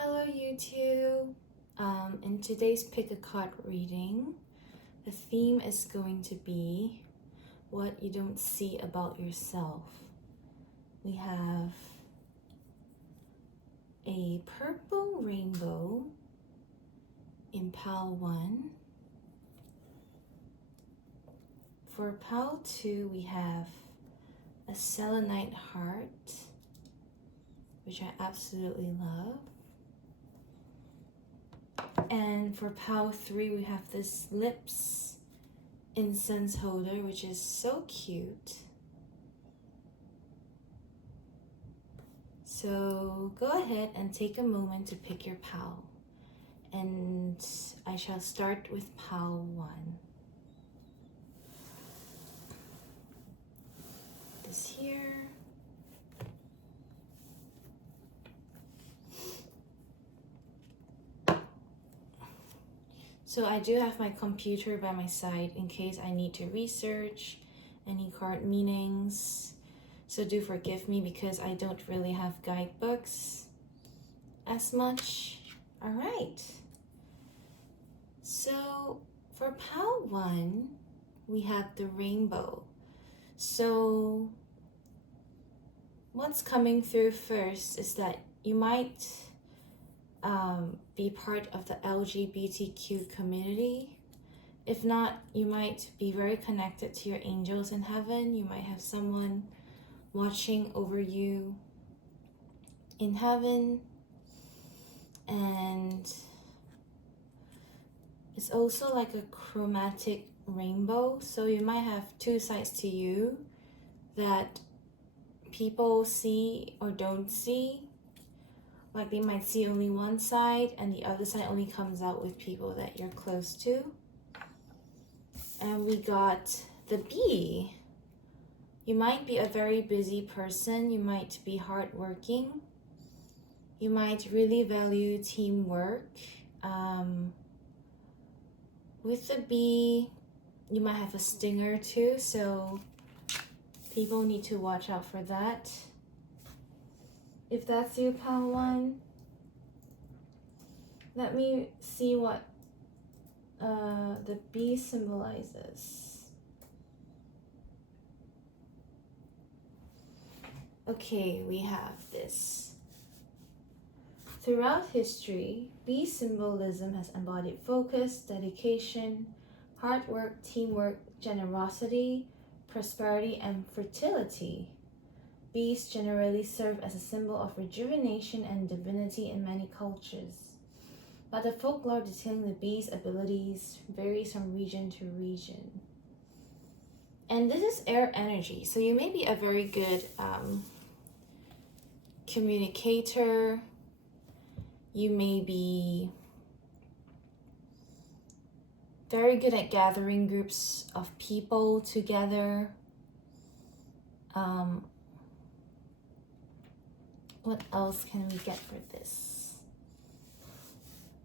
Hello YouTube. In today's pick a card reading, the theme is going to be what you don't see about yourself. We have a purple rainbow in pile 1. For pile 2, we have a selenite heart, which I absolutely love. And for pile 3, we have this lips incense holder, which is so cute. So go ahead and take a moment to pick your pile. And I shall start with pile 1. This here. So I do have my computer by my side in case I need to research any card meanings. So do forgive me because I don't really have guidebooks as much. All right. So for pile 1, we have the rainbow. So what's coming through first is that you might be part of the LGBTQ community. If not, you might be very connected to your angels in heaven. You might have someone watching over you in heaven. And it's also like a chromatic rainbow. So you might have two sides to you that people see or don't see. Like they might see only one side and the other side only comes out with people that you're close to. And we got the bee. You might be a very busy person. You might be hardworking. You might really value teamwork. With the bee, you might have a stinger too, so people need to watch out for that. If that's you, pile 1, let me see what the bee symbolizes. Okay, we have this. Throughout history, bee symbolism has embodied focus, dedication, hard work, teamwork, generosity, prosperity, and fertility. Bees generally serve as a symbol of rejuvenation and divinity in many cultures, but the folklore detailing the bees' abilities varies from region to region. And this is air energy, so you may be a very good communicator. You may be very good at gathering groups of people together. What else can we get for this?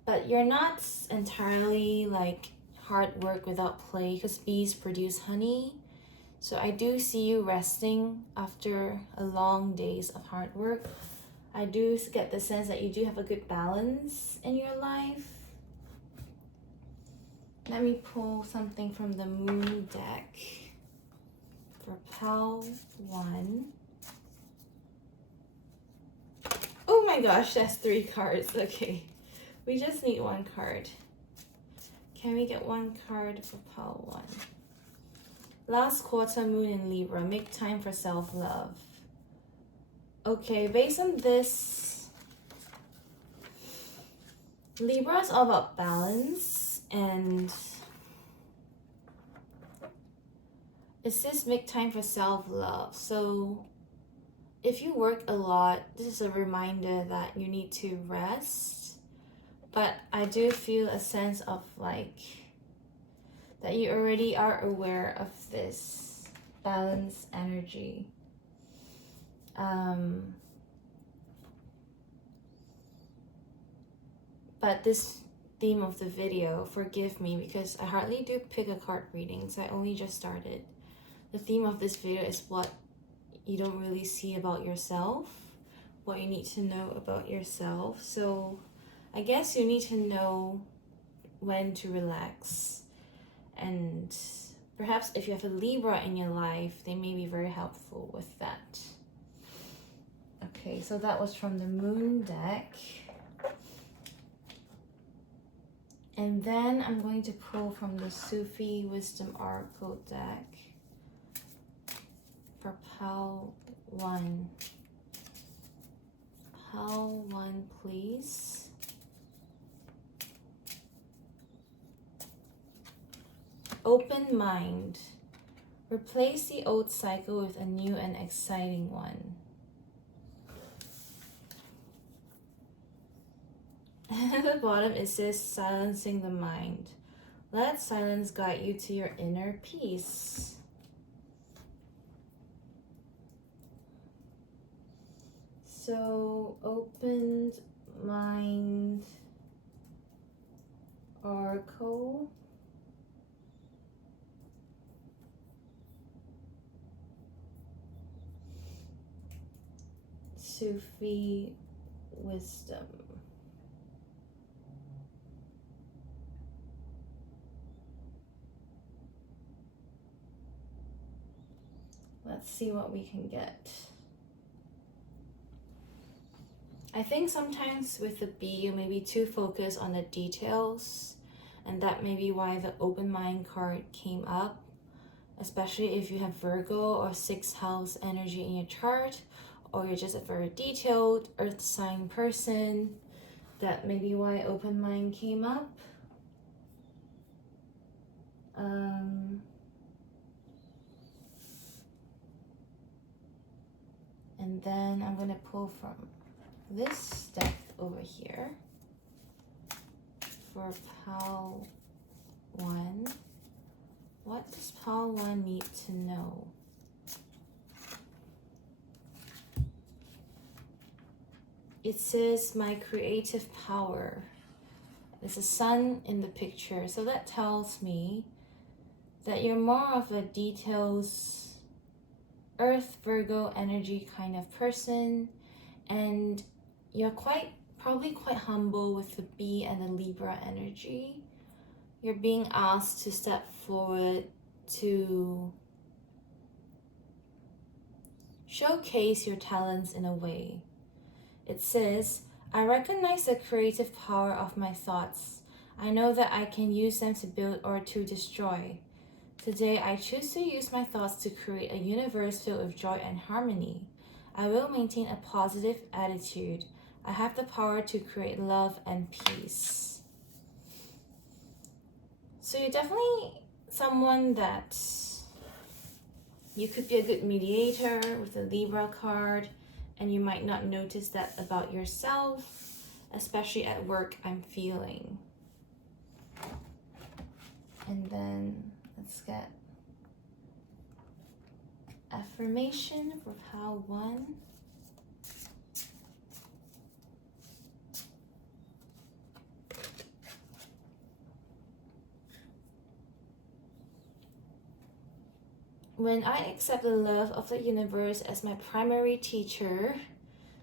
But you're not entirely like hard work without play because bees produce honey. So I do see you resting after a long days of hard work. I do get the sense that you do have a good balance in your life. Let me pull something from the moon deck for pile 1. Oh my gosh, that's 3 cards. Okay, we just need 1 card. Can we get 1 card for pile 1? Last quarter moon in Libra, make time for self-love. Okay, based on this, Libra is all about balance, and it says make time for self-love. So if you work a lot, this is a reminder that you need to rest. But I do feel a sense of like that you already are aware of this balance energy. But this theme of the video, forgive me because I hardly do pick a card readings. I only just started. The theme of this video is what you don't really see about yourself, what you need to know about yourself. So I guess you need to know when to relax, and perhaps if you have a Libra in your life, they may be very helpful with that. Okay, so that was from the Moon deck. And then I'm going to pull from the Sufi Wisdom Oracle deck for Pile 1. Pile 1, please. Open mind. Replace the old cycle with a new and exciting one. At the bottom it says silencing the mind. Let silence guide you to your inner peace. So opened mind oracle. Sufi wisdom. Let's see what we can get. I think sometimes with the bee, you may be too focused on the details, and that may be why the open mind card came up, especially if you have Virgo or 6th house energy in your chart, or you're just a very detailed earth sign person. That may be why open mind came up. And then I'm going to pull from this deck over here for Pile 1. What does Pile 1 need to know? It says my creative power. There's a sun in the picture, so that tells me that you're more of a details, Earth Virgo energy kind of person, and you're probably quite humble with the bee and the Libra energy. You're being asked to step forward to showcase your talents in a way. It says, I recognize the creative power of my thoughts. I know that I can use them to build or to destroy. Today, I choose to use my thoughts to create a universe filled with joy and harmony. I will maintain a positive attitude. I have the power to create love and peace. So you're definitely someone that you could be a good mediator with the Libra card, and you might not notice that about yourself, especially at work, I'm feeling. And then let's get affirmation for Pile 1. When I accept the love of the universe as my primary teacher,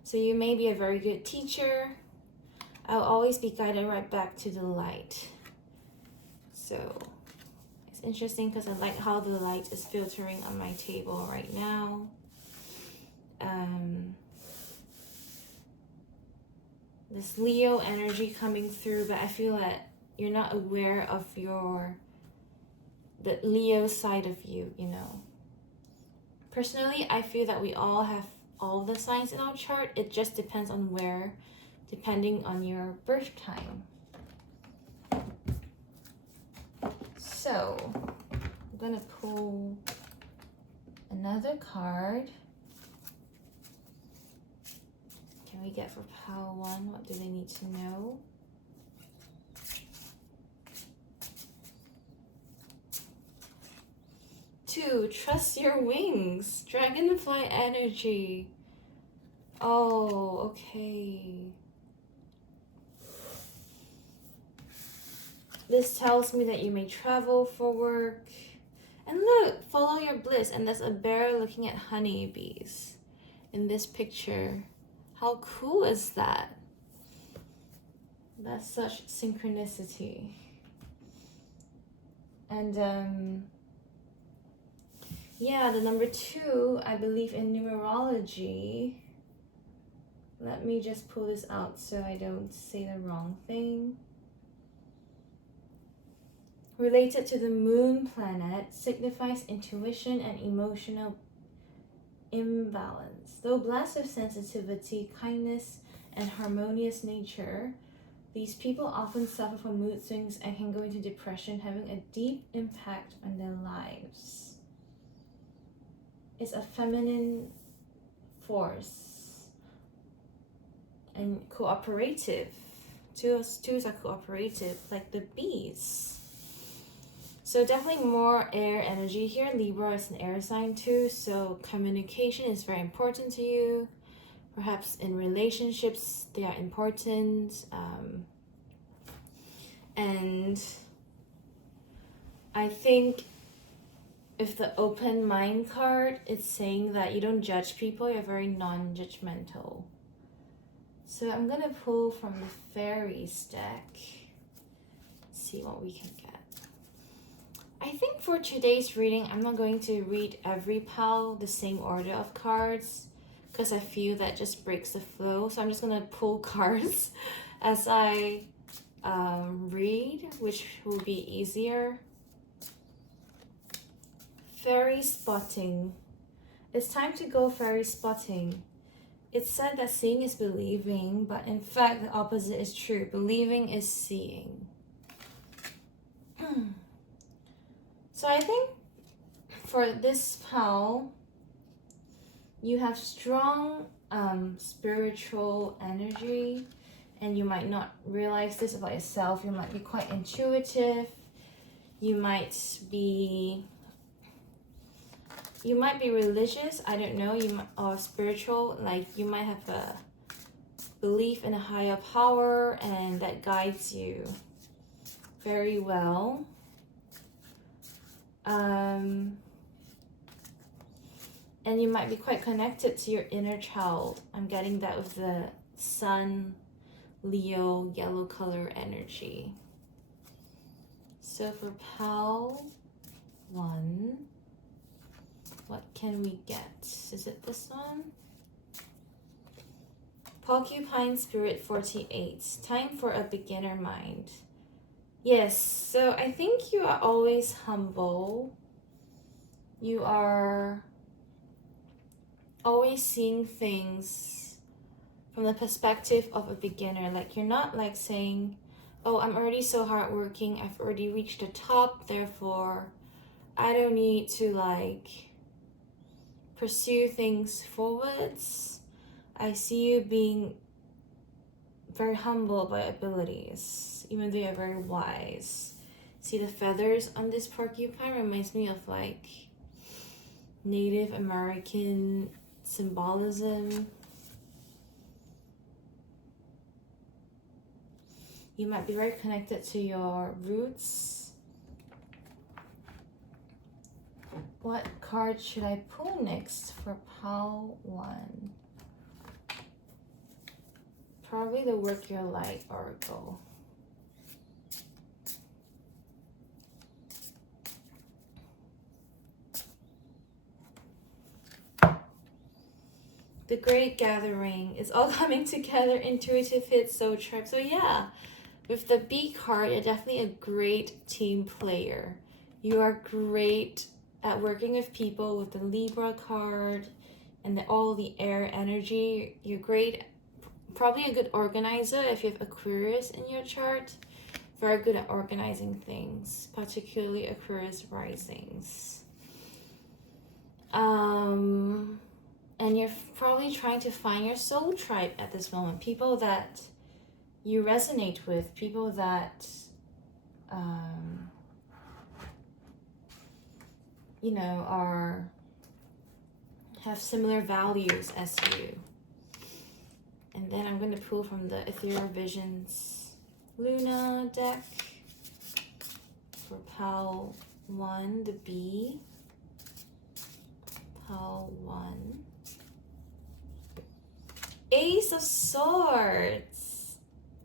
so you may be a very good teacher, I'll always be guided right back to the light. So it's interesting because I like how the light is filtering on my table right now. This Leo energy coming through, but I feel that you're not aware of the Leo side of you, you know. Personally, I feel that we all have all the signs in our chart. It just depends on where, depending on your birth time. So, I'm going to pull another card. Can we get for Pile 1? What do they need to know? Two, trust your wings. Dragonfly energy. Oh, okay. This tells me that you may travel for work. And look, follow your bliss. And there's a bear looking at honeybees in this picture. How cool is that? That's such synchronicity. And yeah, the number 2, I believe in numerology. Let me just pull this out so I don't say the wrong thing. Related to the moon planet, signifies intuition and emotional imbalance. Though blessed with sensitivity, kindness, and harmonious nature, these people often suffer from mood swings and can go into depression, having a deep impact on their lives. It's a feminine force and cooperative. Twos are cooperative, like the bees. So definitely more air energy here. Libra is an air sign too, so communication is very important to you. Perhaps in relationships, they are important. And I think if the open mind card, it's saying that you don't judge people, you're very non-judgmental. So I'm going to pull from the fairies deck. See what we can get. I think for today's reading, I'm not going to read every pile the same order of cards because I feel that just breaks the flow. So I'm just going to pull cards as I read, which will be easier. Fairy spotting. It's time to go fairy spotting. It's said that seeing is believing, but in fact the opposite is true. Believing is seeing. So I think for this pile, you have strong spiritual energy, and you might not realize this about yourself. You might be quite intuitive. You might be religious, I don't know, or spiritual, like you might have a belief in a higher power and that guides you very well. And you might be quite connected to your inner child. I'm getting that with the Sun, Leo, yellow color energy. So for pile 1, what can we get? Is it this one? Porcupine Spirit 48. Time for a beginner mind. Yes, so I think you are always humble. You are always seeing things from the perspective of a beginner. Like you're not like saying, oh, I'm already so hardworking. I've already reached the top. Therefore, I don't need to like pursue things forwards. I see you being very humble about your abilities, even though you're very wise. See the feathers on this porcupine reminds me of like Native American symbolism. You might be very connected to your roots. What card should I pull next for pile 1? Probably the Work Your Light Oracle. The Great Gathering is all coming together. Intuitive hits, soul tribe. So yeah, with the B card, you're definitely a great team player. You are great at working with people. With the Libra card and all the air energy, you're great. Probably a good organizer if you have Aquarius in your chart. Very good at organizing things, particularly Aquarius risings. And you're probably trying to find your soul tribe at this moment. People that you resonate with, people that you know, have similar values as you. And then I'm going to pull from the Ethereal Visions Luna deck for pile 1, the B. Pile 1. Ace of Swords.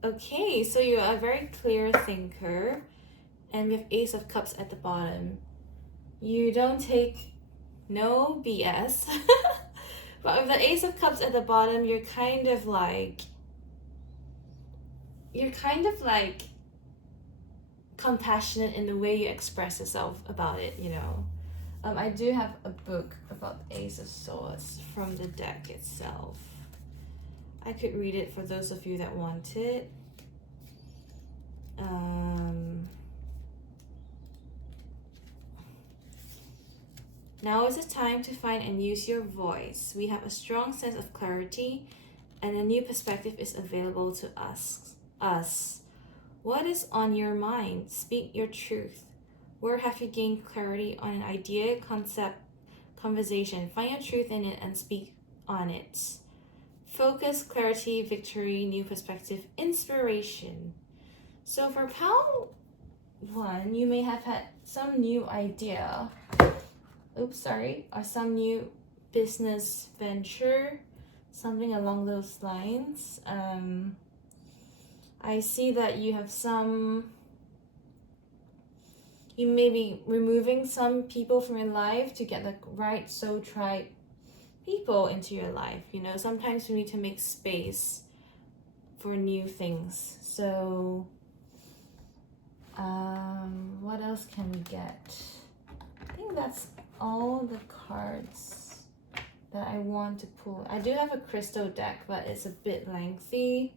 Okay, so you are a very clear thinker. And we have Ace of Cups at the bottom. You don't take no BS. But with the Ace of Cups at the bottom, you're kind of like compassionate in the way you express yourself about it, you know. I do have a book about the Ace of Swords from the deck itself. I could read it for those of you that want it. Now is the time to find and use your voice. We have a strong sense of clarity and a new perspective is available to us. What is on your mind? Speak your truth. Where have you gained clarity on an idea, concept, conversation? Find your truth in it and speak on it. Focus, clarity, victory, new perspective, inspiration. So for pile 1, you may have had some new idea. Or some new business venture, something along those lines. I see that you have you may be removing some people from your life to get the right soul tribe people into your life. You know, sometimes we need to make space for new things. So, what else can we get? I think that's all the cards that I want to pull. I do have a crystal deck, but it's a bit lengthy.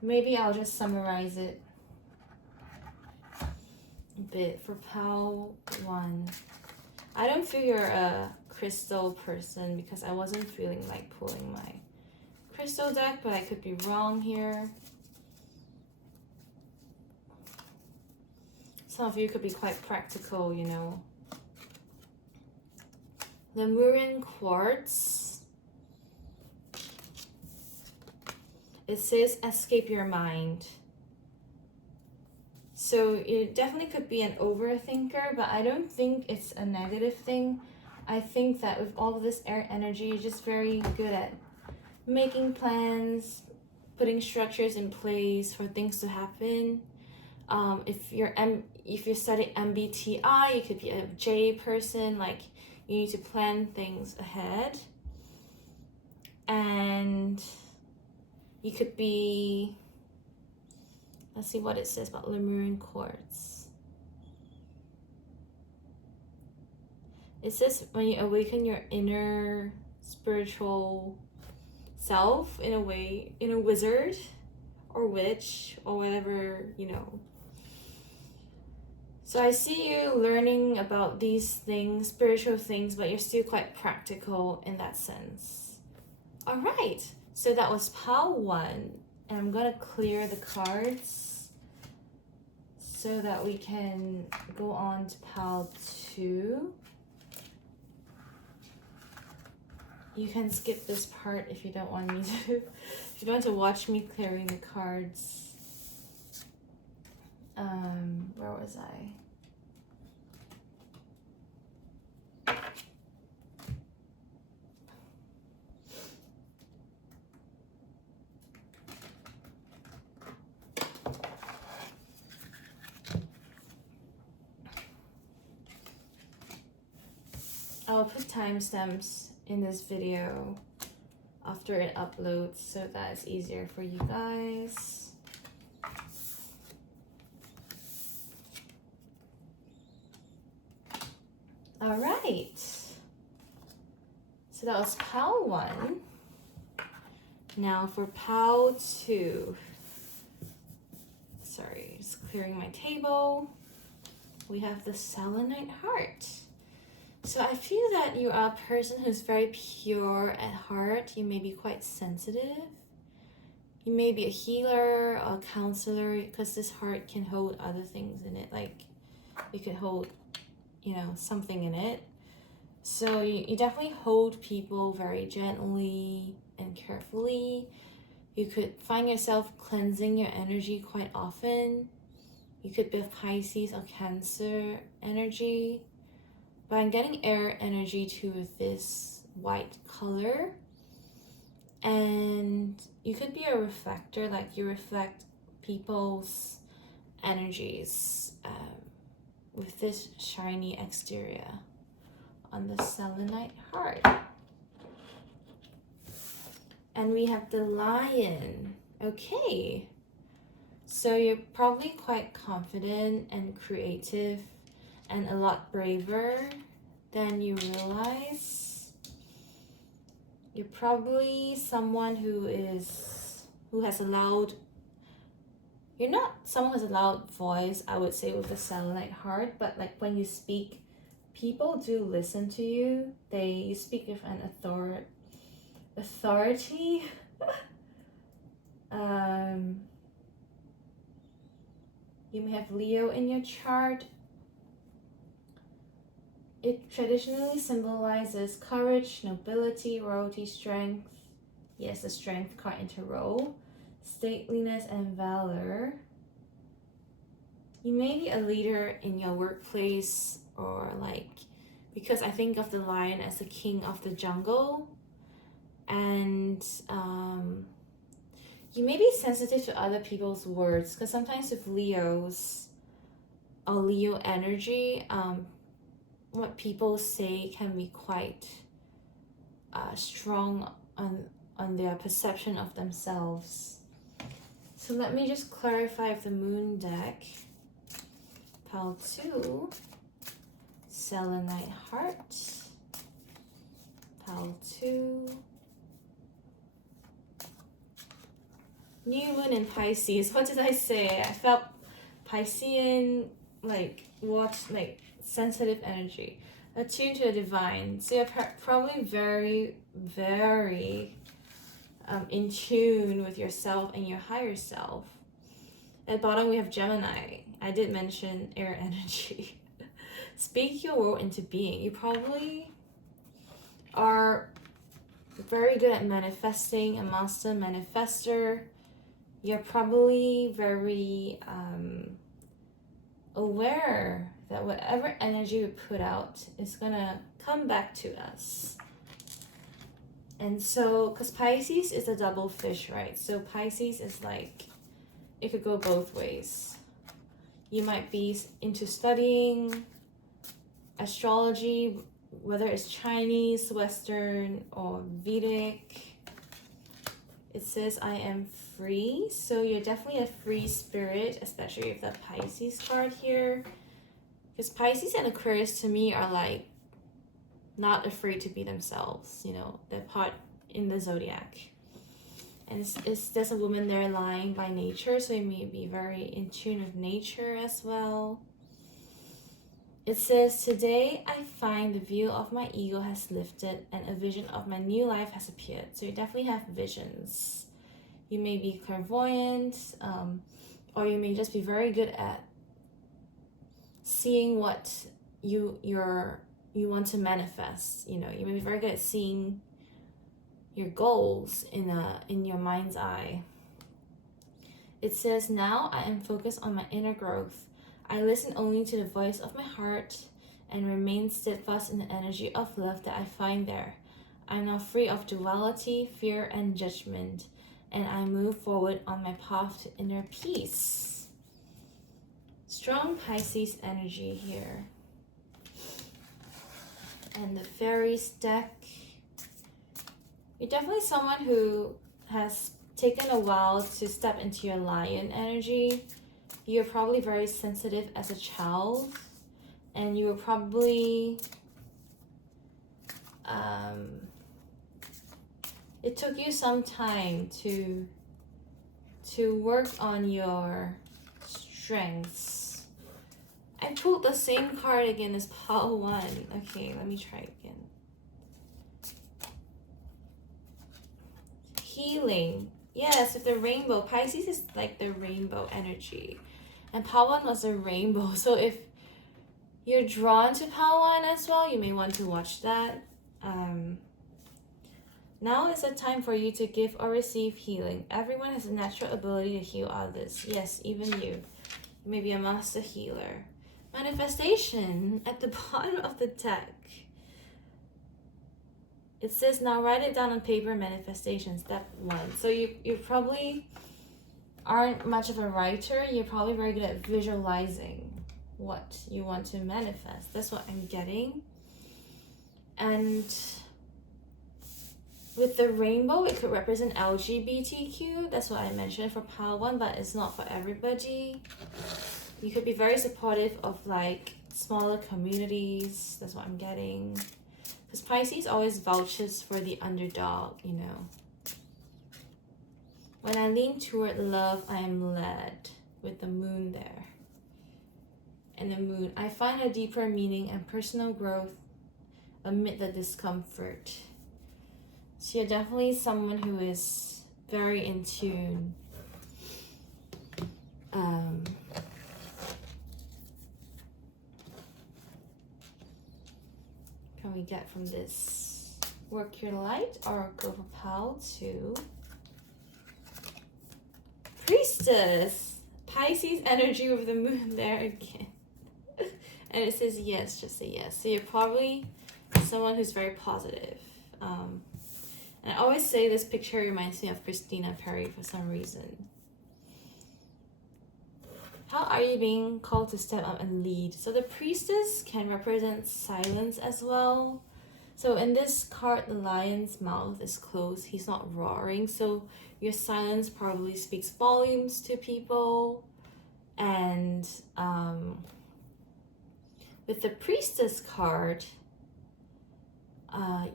Maybe I'll just summarize it a bit for pile 1. I don't feel you're a crystal person because I wasn't feeling like pulling my crystal deck, but I could be wrong here. Some of you could be quite practical, you know. Lemurian quartz. It says escape your mind. So you definitely could be an overthinker, but I don't think it's a negative thing. I think that with all of this air energy, you're just very good at making plans, putting structures in place for things to happen. If you're studying MBTI, you could be a J person, like you need to plan things ahead. And you could be, let's see what it says about Lemurian quartz. It says when you awaken your inner spiritual self in a way, in a wizard or witch or whatever, you know. So I see you learning about these things, spiritual things, but you're still quite practical in that sense. All right, so that was pile 1, and I'm gonna clear the cards so that we can go on to pile 2. You can skip this part if you don't want me to. If you don't want to watch me clearing the cards. Where was I? I'll put timestamps in this video after it uploads so that it's easier for you guys. All right, so that was pile 1. Now for pile 2, sorry, just clearing my table. We have the selenite heart. So I feel that you are a person who's very pure at heart. You may be quite sensitive. You may be a healer or a counselor, because this heart can hold other things in it. Like you could hold, you know, something in it. So you definitely hold people very gently and carefully. You could find yourself cleansing your energy quite often. You could be Pisces or Cancer energy. But I'm getting air energy too with this white color. And you could be a reflector, like you reflect people's energies with this shiny exterior on the selenite heart. And we have the lion. Okay. So you're probably quite confident and creative and a lot braver than you realize. You're probably someone who has a loud, you're not someone who has a loud voice, I would say, with a selenite heart, but like when you speak, people do listen to you. You speak with an authority. You may have Leo in your chart. It traditionally symbolizes courage, nobility, royalty, strength. Yes, the strength card into role. Stateliness and valor. You may be a leader in your workplace, or like, because I think of the lion as the king of the jungle. And you may be sensitive to other people's words, because sometimes with Leos or Leo energy, what people say can be quite strong on their perception of themselves. So let me just clarify with the moon deck. Pile 2, selenite heart. Pile 2, new moon in Pisces. What did I say? I felt Piscean, like sensitive energy, attuned to the divine. So you're probably very, very in tune with yourself and your higher self. At the bottom we have Gemini. I did mention air energy. Speak your will into being. You probably are very good at manifesting, a master manifester. You're probably very aware that whatever energy we put out is gonna come back to us. And so, because Pisces is a double fish, right? So Pisces is like, it could go both ways. You might be into studying astrology, whether it's Chinese, Western, or Vedic. It says, I am free. So you're definitely a free spirit, especially with the Pisces card here. Because Pisces and Aquarius to me are like not afraid to be themselves. You know, they're part in the zodiac. And there's a woman there lying by nature, so you may be very in tune with nature as well. It says, today I find the veil of my ego has lifted and a vision of my new life has appeared. So you definitely have visions. You may be clairvoyant, or you may just be very good at seeing what you want to manifest. You know, you may be very good at seeing your goals in your mind's eye. It says, now I am focused on my inner growth. I listen only to the voice of my heart and remain steadfast in the energy of love that I find there. I am now free of duality, fear, and judgment, and I move forward on my path to inner peace. Strong Pisces energy here. And the fairies deck. You're definitely someone who has taken a while to step into your lion energy. You're probably very sensitive as a child, and you were probably it took you some time to work on your strengths. I pulled the same card again as pile 1. Okay, let me try again. Healing. Yes, with the rainbow. Pisces is like the rainbow energy. And pile 1 was a rainbow. So if you're drawn to pile 1 as well, you may want to watch that. Now is the time for you to give or receive healing. Everyone has a natural ability to heal others. Yes, even you. You may be a master healer. Manifestation at the bottom of the deck. It says now write it down on paper, manifestation, step 1. So you probably aren't much of a writer. You're probably very good at visualizing what you want to manifest. That's what I'm getting. And with the rainbow, it could represent LGBTQ. That's what I mentioned for pile 1, but it's not for everybody. You could be very supportive of like smaller communities. That's what I'm getting. Because Pisces always vouches for the underdog, you know. When I lean toward love, I am led, with the moon there. And the moon, I find a deeper meaning and personal growth amid the discomfort. So you're definitely someone who is very in tune. Can we get from this work your light or go for pile 2? Priestess, Pisces energy with the moon there again. And it says yes, just say yes. So you're probably someone who's very positive. And I always say this picture reminds me of Christina Perry for some reason. How are you being called to step up and lead? So the priestess can represent silence as well. So in this card, the lion's mouth is closed. He's not roaring. So your silence probably speaks volumes to people. And with the priestess card,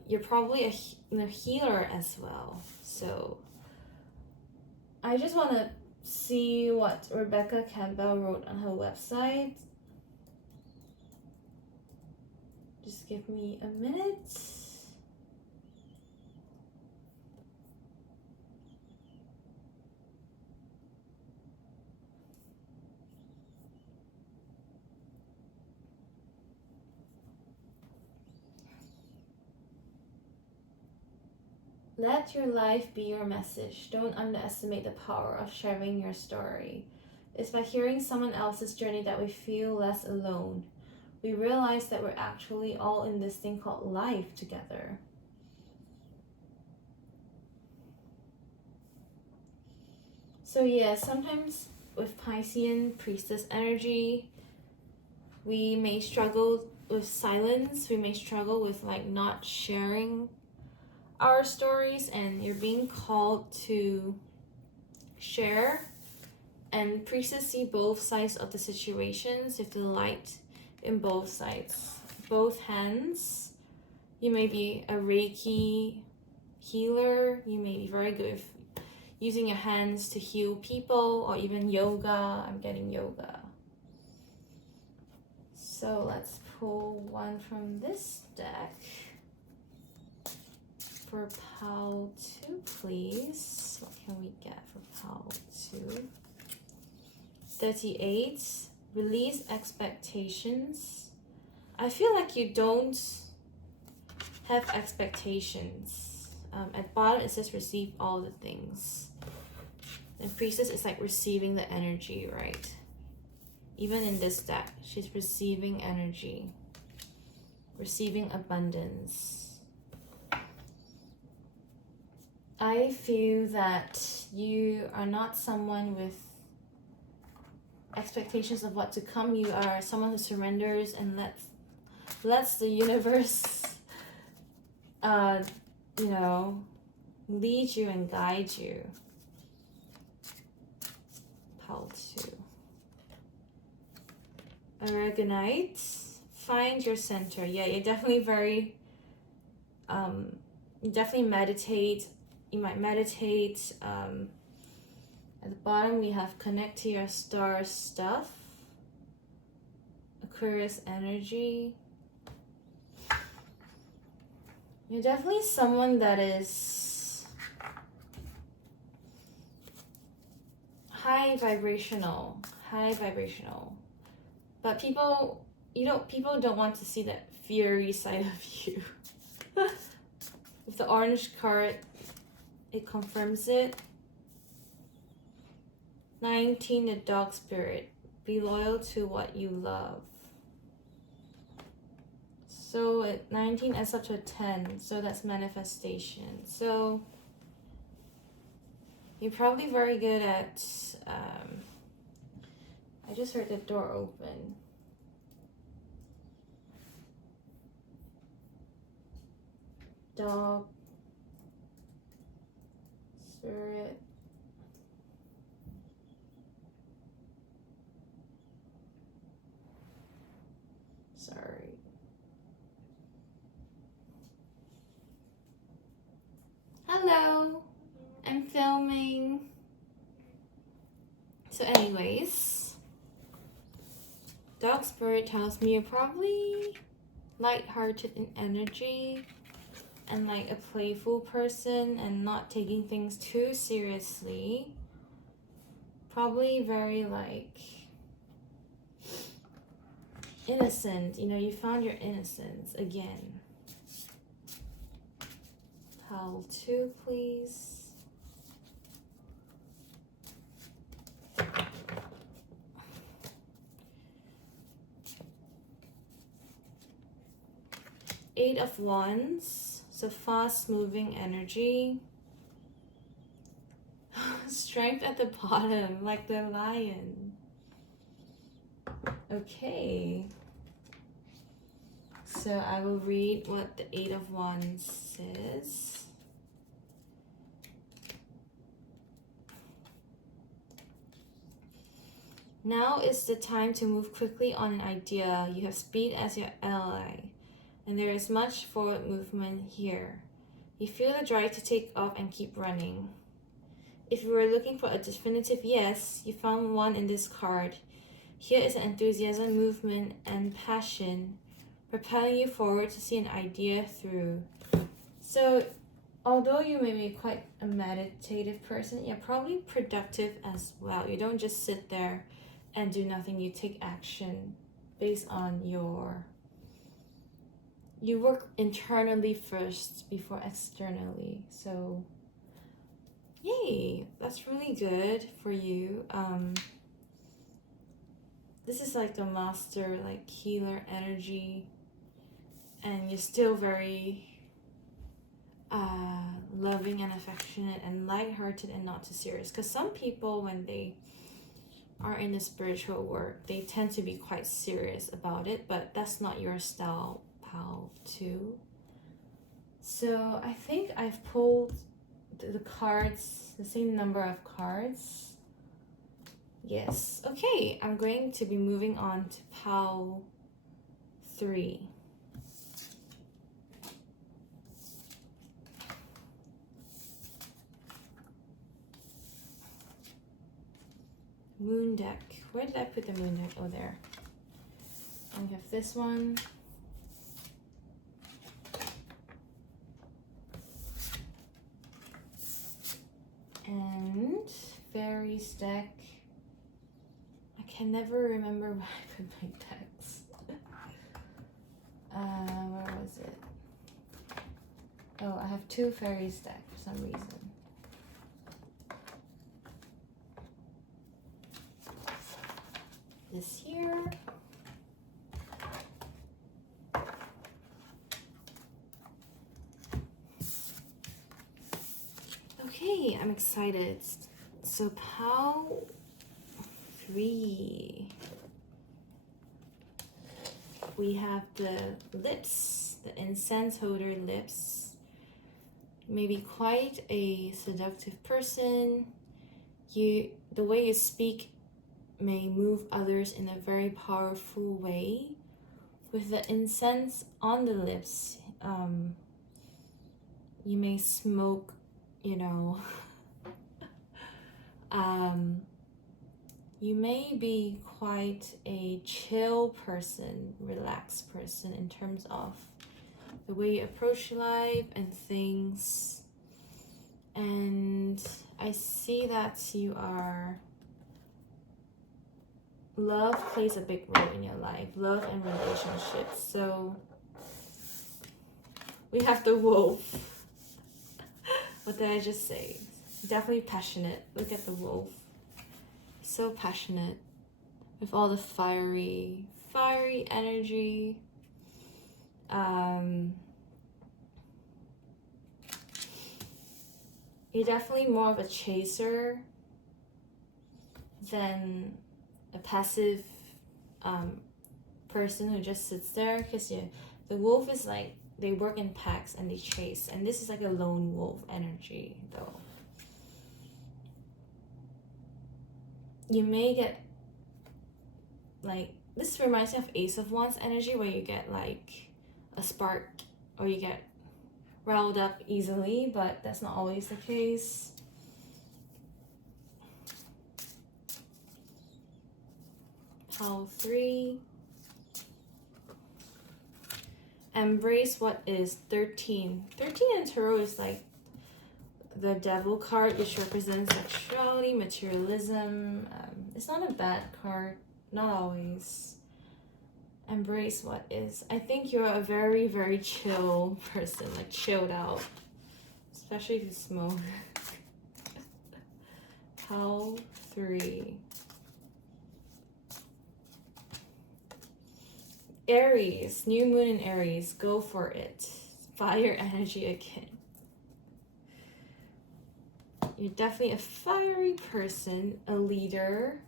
you're probably a healer as well. So I just want to see what Rebecca Campbell wrote on her website. Just give me a minute. Let your life be your message. Don't underestimate the power of sharing your story. It's by hearing someone else's journey that we feel less alone. We realize that we're actually all in this thing called life together. So yeah, sometimes with Piscean priestess energy, we may struggle with silence. We may struggle with like not sharing our stories, and you're being called to share. And priestess see both sides of the situations with the light in both sides, both hands. You may be a Reiki healer. You may be very good with using your hands to heal people, or even yoga. I'm getting yoga. So let's pull one from this deck. For pile 2, please. What can we get for pile 2? 38. Release expectations. I feel like you don't have expectations. At bottom it says receive all the things. And priestess is like receiving the energy, right? Even in this deck, she's receiving energy, receiving abundance. I feel that you are not someone with expectations of what to come. You are someone who surrenders and lets the universe, lead you and guide you. Pile 2. Aragonite, find your center. Yeah, you're definitely very, you definitely meditate. You might meditate. At the bottom, we have connect to your star stuff. Aquarius energy. You're definitely someone that is high vibrational. But people don't want to see that fiery side of you. With the orange card, it confirms it. 19, the dog spirit. Be loyal to what you love. So 19 adds up to 10, so that's manifestation. So you're probably very good at, I just heard the door open. Dog, spirit, sorry. Hello, I'm filming. So anyways, dog spirit tells me you're probably light-hearted in energy and like a playful person and not taking things too seriously. Probably very like innocent, you know, you found your innocence again. Pile 2, please. Eight of Wands, so fast moving energy. Strength at the bottom, like the lion. Okay. So I will read what the Eight of Wands says. Now is the time to move quickly on an idea. You have speed as your ally, and there is much forward movement here. You feel the drive to take off and keep running. If you were looking for a definitive yes, you found one in this card. Here is enthusiasm, movement, and passion, propelling you forward to see an idea through. So, although you may be quite a meditative person, you're probably productive as well. You don't just sit there and do nothing. You take action based on you work internally first before externally. So yay, that's really good for you. This is like the master, like healer energy, and you're still very loving and affectionate and lighthearted and not too serious. Because some people, when they are in the spiritual work, they tend to be quite serious about it, but that's not your style, pal, too. So I think I've pulled the cards, the same number of cards. Yes. Okay, I'm going to be moving on to pile 3. Moon deck. Where did I put the moon deck? Oh, there. And we have this one. And fairies deck. I can never remember where I put my decks. Where was it? Oh, I have 2 fairies deck for some reason. This here. Okay, I'm excited. So pile 3. We have the lips, the incense holder lips. Maybe quite a seductive person. The way you speak may move others in a very powerful way. With the incense on the lips, you may smoke, you know, you may be quite a chill person, relaxed person in terms of the way you approach life and things. And I see that you are, love plays a big role in your life, love and relationships. So we have the wolf. What did I just say? Definitely passionate. Look at the wolf. So passionate with all the fiery energy. You're definitely more of a chaser than a passive person who just sits there, because the wolf is like, they work in packs and they chase, and this is like a lone wolf energy though. You may get like, this reminds me of Ace of Wands energy, where you get like a spark or you get riled up easily, but that's not always the case. Pile 3. Embrace what is 13. 13 in tarot is like the devil card, which represents sexuality, materialism. It's not a bad card, not always. Embrace what is. I think you're a very, very chill person, like chilled out, especially if you smoke. Pile 3. Aries, new moon in Aries, go for it. Fire energy again. You're definitely a fiery person, a leader.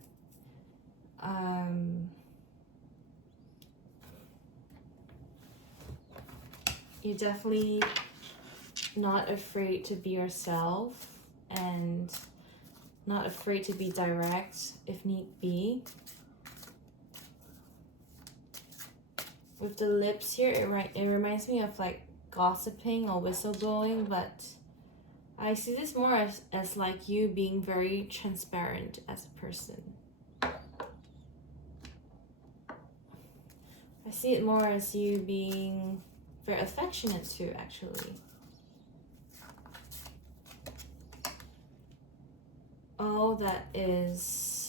You're definitely not afraid to be yourself and not afraid to be direct if need be. With the lips here, it reminds me of like gossiping or whistleblowing, but I see this more as like you being very transparent as a person. I see it more as you being very affectionate too, actually. All that is...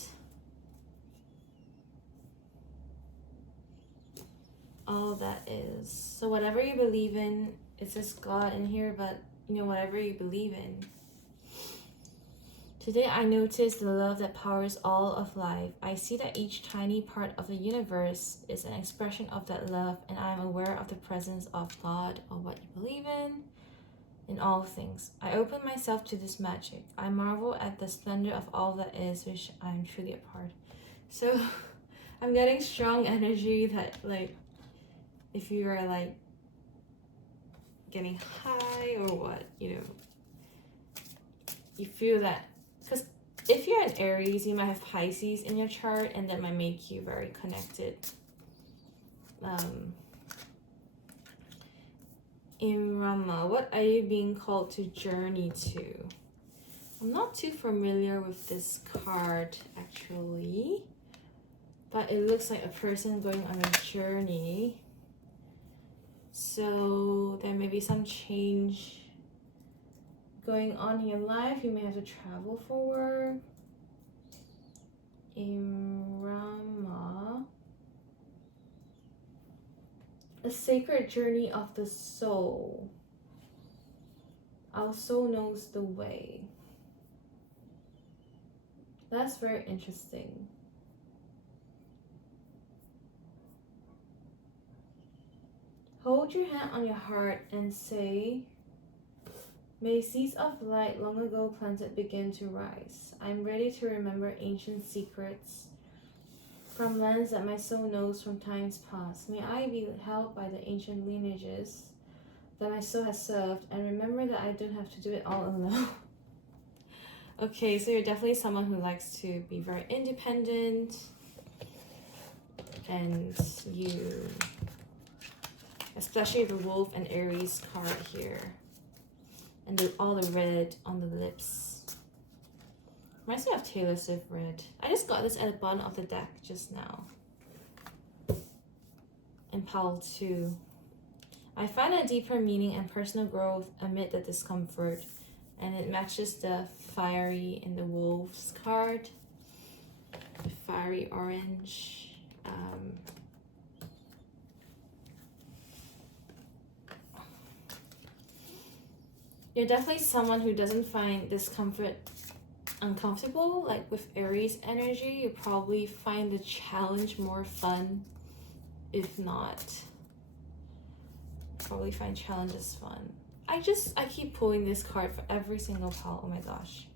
all that is. So whatever you believe in, it says God in here, but you know, whatever you believe in. Today I notice the love that powers all of life. I see that each tiny part of the universe is an expression of that love, and I am aware of the presence of God, or what you believe in all things. I open myself to this magic. I marvel at the splendor of all that is, which I am truly a part. So I'm getting strong energy that, like, if you are like getting high or what, you know, you feel that, because if you're an Aries, you might have Pisces in your chart, and that might make you very connected. In Rama, what are you being called to journey to? I'm not too familiar with this card actually, but it looks like a person going on a journey. So there may be some change going on in your life. You may have to travel for work. In Rama, a sacred journey of the soul. Our soul knows the way. That's very interesting. Hold your hand on your heart and say, may seeds of light long ago planted begin to rise. I'm ready to remember ancient secrets from lands that my soul knows from times past. May I be held by the ancient lineages that my soul has served, and remember that I don't have to do it all alone. Okay, so you're definitely someone who likes to be very independent, and you... especially the Wolf and Aries card here. And all the red on the lips. Reminds me of Taylor Swift red. I just got this at the bottom of the deck just now. And pile 2. I find a deeper meaning and personal growth amid the discomfort. And it matches the fiery in the Wolves card. The fiery orange. You're definitely someone who doesn't find discomfort uncomfortable. Like with Aries energy, you probably find the challenge more fun, if not probably find challenges fun. I keep pulling this card for every single pile. Oh my gosh.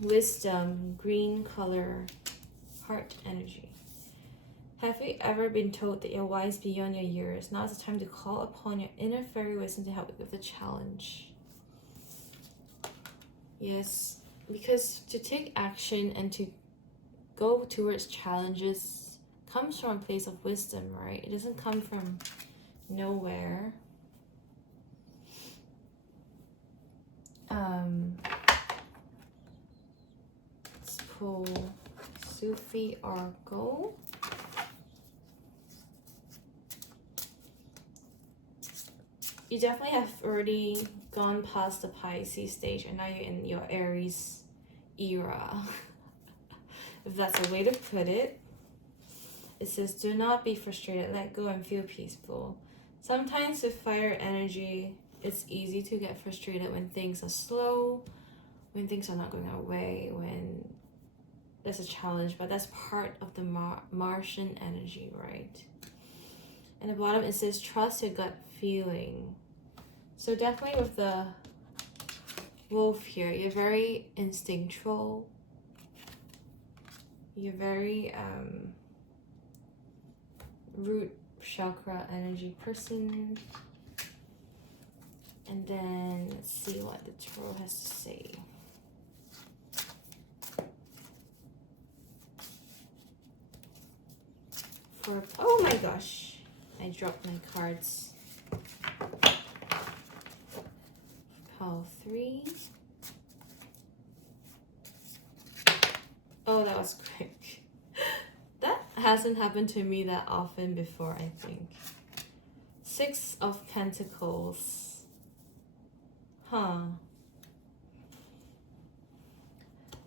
Wisdom, green color, heart energy. Have you ever been told that you're wise beyond your years? Now is the time to call upon your inner fairy wisdom to help you with the challenge. Yes, because to take action and to go towards challenges comes from a place of wisdom, right? It doesn't come from nowhere. Let's pull Sufi Oracle. You definitely have already gone past the Pisces stage and now you're in your Aries era. If that's a way to put it. It says, do not be frustrated, let go and feel peaceful. Sometimes with fire energy, it's easy to get frustrated when things are slow, when things are not going our way, when there's a challenge, but that's part of the Martian energy, right? And at the bottom it says, trust your gut feeling. So definitely with the wolf here, you're very instinctual. You're very root chakra energy person. And then let's see what the tarot has to say. Oh my gosh, I dropped my cards. Pile 3. Oh, that was quick. That hasn't happened to me that often before, I think. 6 of Pentacles. Huh.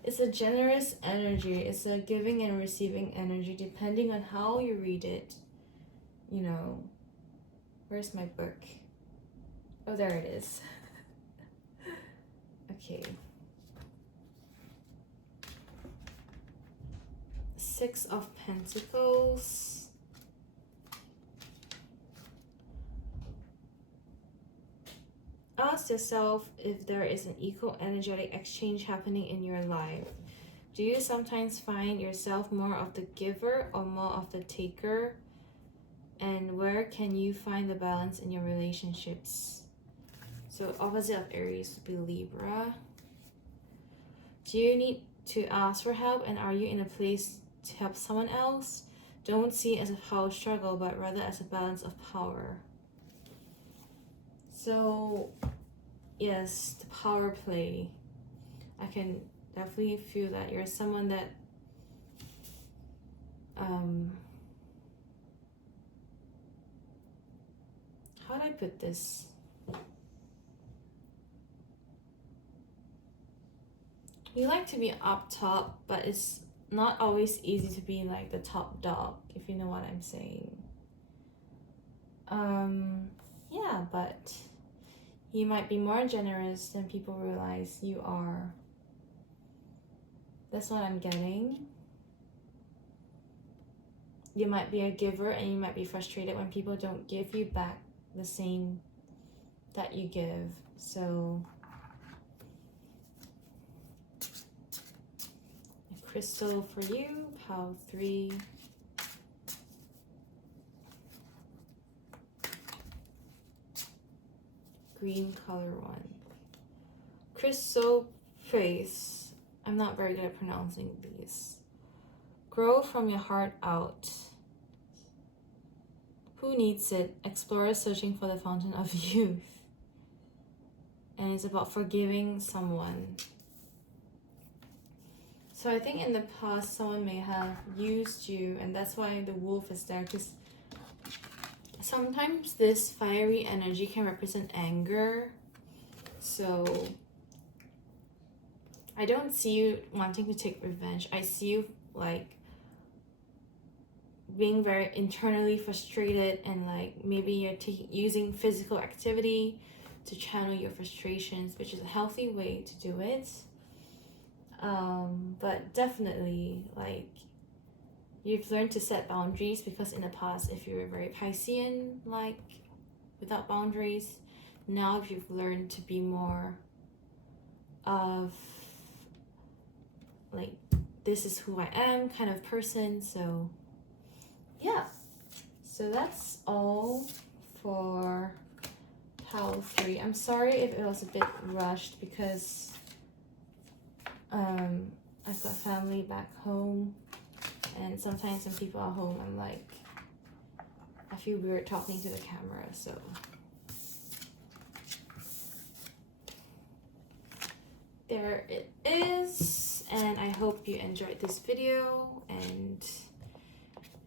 It's a generous energy. It's a giving and receiving energy depending on how you read it. You know, where's my book? Oh, there it is. Okay. 6 of Pentacles. Ask yourself if there is an equal energetic exchange happening in your life. Do you sometimes find yourself more of the giver or more of the taker? And where can you find the balance in your relationships? So opposite of Aries would be Libra. Do you need to ask for help, and are you in a place to help someone else? Don't see it as a power struggle, but rather as a balance of power. So yes, the power play. I can definitely feel that you're someone that how do I put this? You like to be up top, but it's not always easy to be like the top dog, if you know what I'm saying. Yeah, but you might be more generous than people realize you are. That's what I'm getting. You might be a giver and you might be frustrated when people don't give you back the same that you give. So a crystal for you, pile 3. Green color 1. Crystal face. I'm not very good at pronouncing these. Grow from your heart out. Who needs it? Explorers searching for the fountain of youth. And it's about forgiving someone. So I think in the past someone may have used you, and that's why the wolf is there, because sometimes this fiery energy can represent anger. So I don't see you wanting to take revenge. I see you like being very internally frustrated, and like maybe you're using physical activity to channel your frustrations, which is a healthy way to do it. But definitely like you've learned to set boundaries, because in the past, if you were very Piscean, like without boundaries, now you've learned to be more of like, this is who I am kind of person. So yeah, so that's all for pile 3. I'm sorry if it was a bit rushed, because I've got family back home, and sometimes when people are home, I'm like, I feel weird talking to the camera. So there it is, and I hope you enjoyed this video. And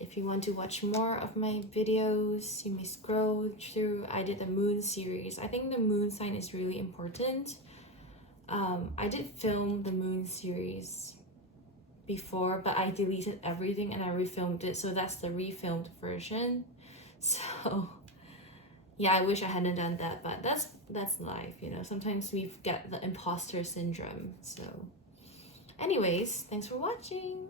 if you want to watch more of my videos, you may scroll through. I did the moon series. I think the moon sign is really important. I did film the moon series before, but I deleted everything and I refilmed it, so that's the refilmed version. So yeah, I wish I hadn't done that, but that's life, you know. Sometimes we get the imposter syndrome. So anyways, thanks for watching.